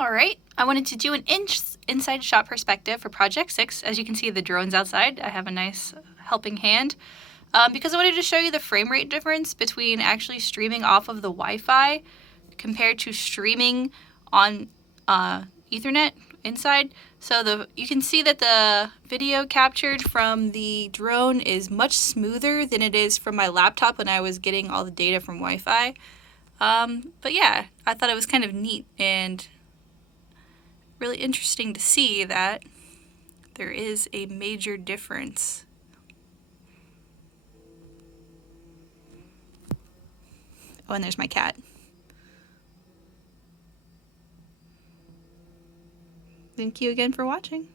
Alright, I wanted to do an inside shot perspective for Project 6. As you can see, the drone's outside. I have a nice helping hand. Because I wanted to show you the frame rate difference between actually streaming off of the Wi-Fi compared to streaming on Ethernet inside. So you can see that the video captured from the drone is much smoother than it is from my laptop when I was getting all the data from Wi-Fi. But yeah, I thought it was kind of neat and really interesting to see that there is a major difference. Oh, and there's my cat. Thank you again for watching.